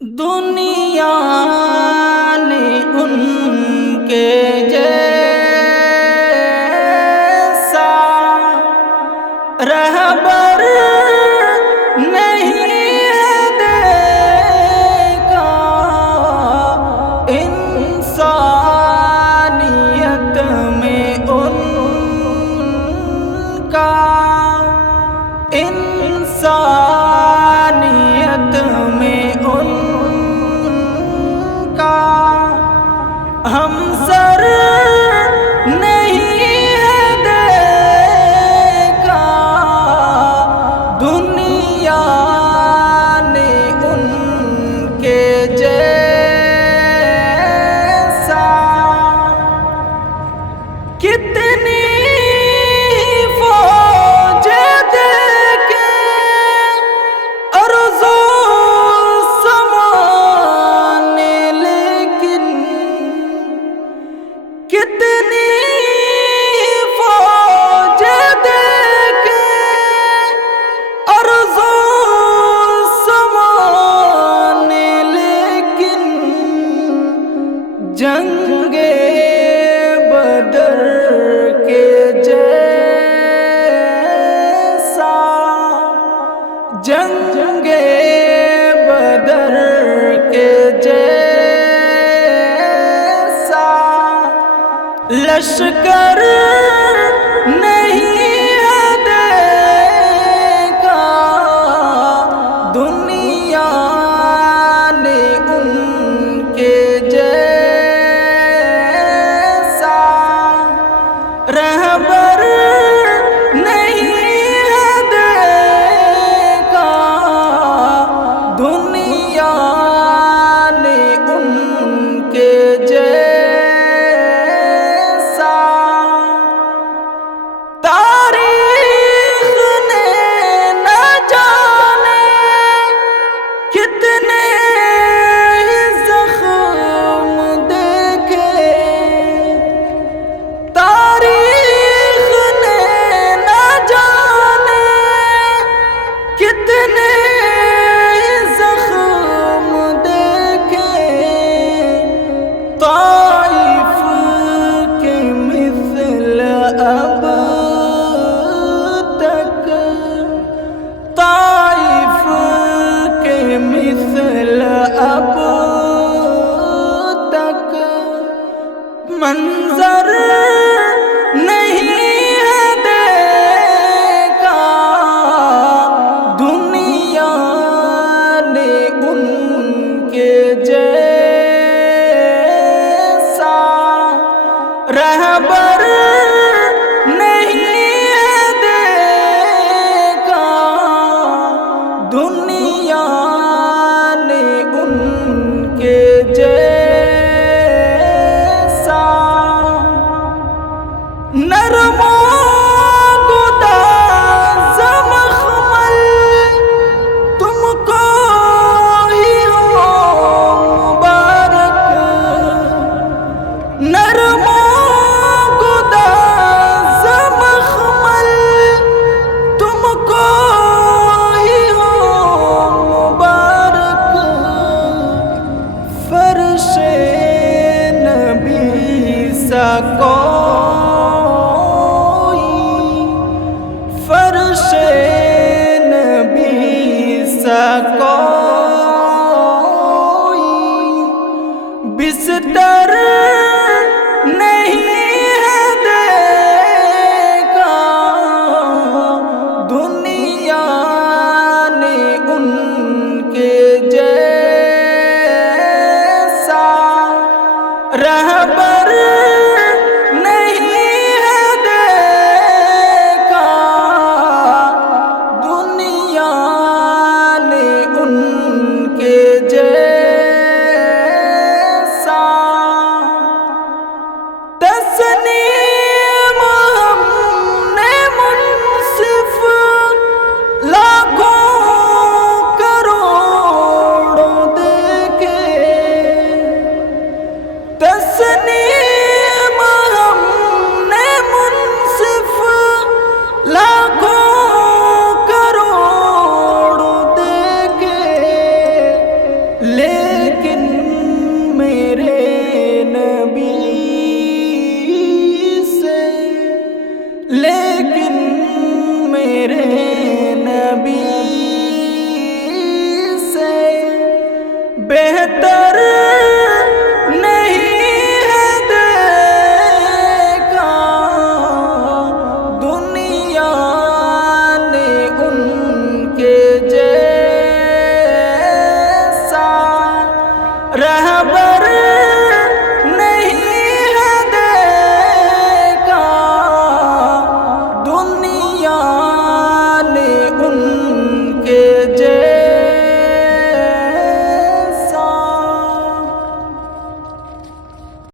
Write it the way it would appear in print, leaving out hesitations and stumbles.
دنیا نے ان کے جیسا رہبر نہیں ہے دیکھا، انسانیت میں ان کا، انسانیت میں ان کا ہم سر نہیں ہے دیکھا، دنیا نے ان کے جیسا کتنی فوج دیکھے ارض و سمانے، لیکن کتنی فوج دیکھے ارض و سمانے، لیکن جنگ بدر کے جیسا، جنگ بدر کے جیسا لشکر نہیں ہے دیکھا، دنیا نے ان کے جیسا رہبر نہیں ہے دیکھا، دنیا نے ان کے جیسا تاریخ نے نہ جانے کتنے زخم دیکھے، تاریخ نے نہ جانے کتنے زخم دیکھے، طائف کے مثل اب تک، طائف کے مثل اب تک منظر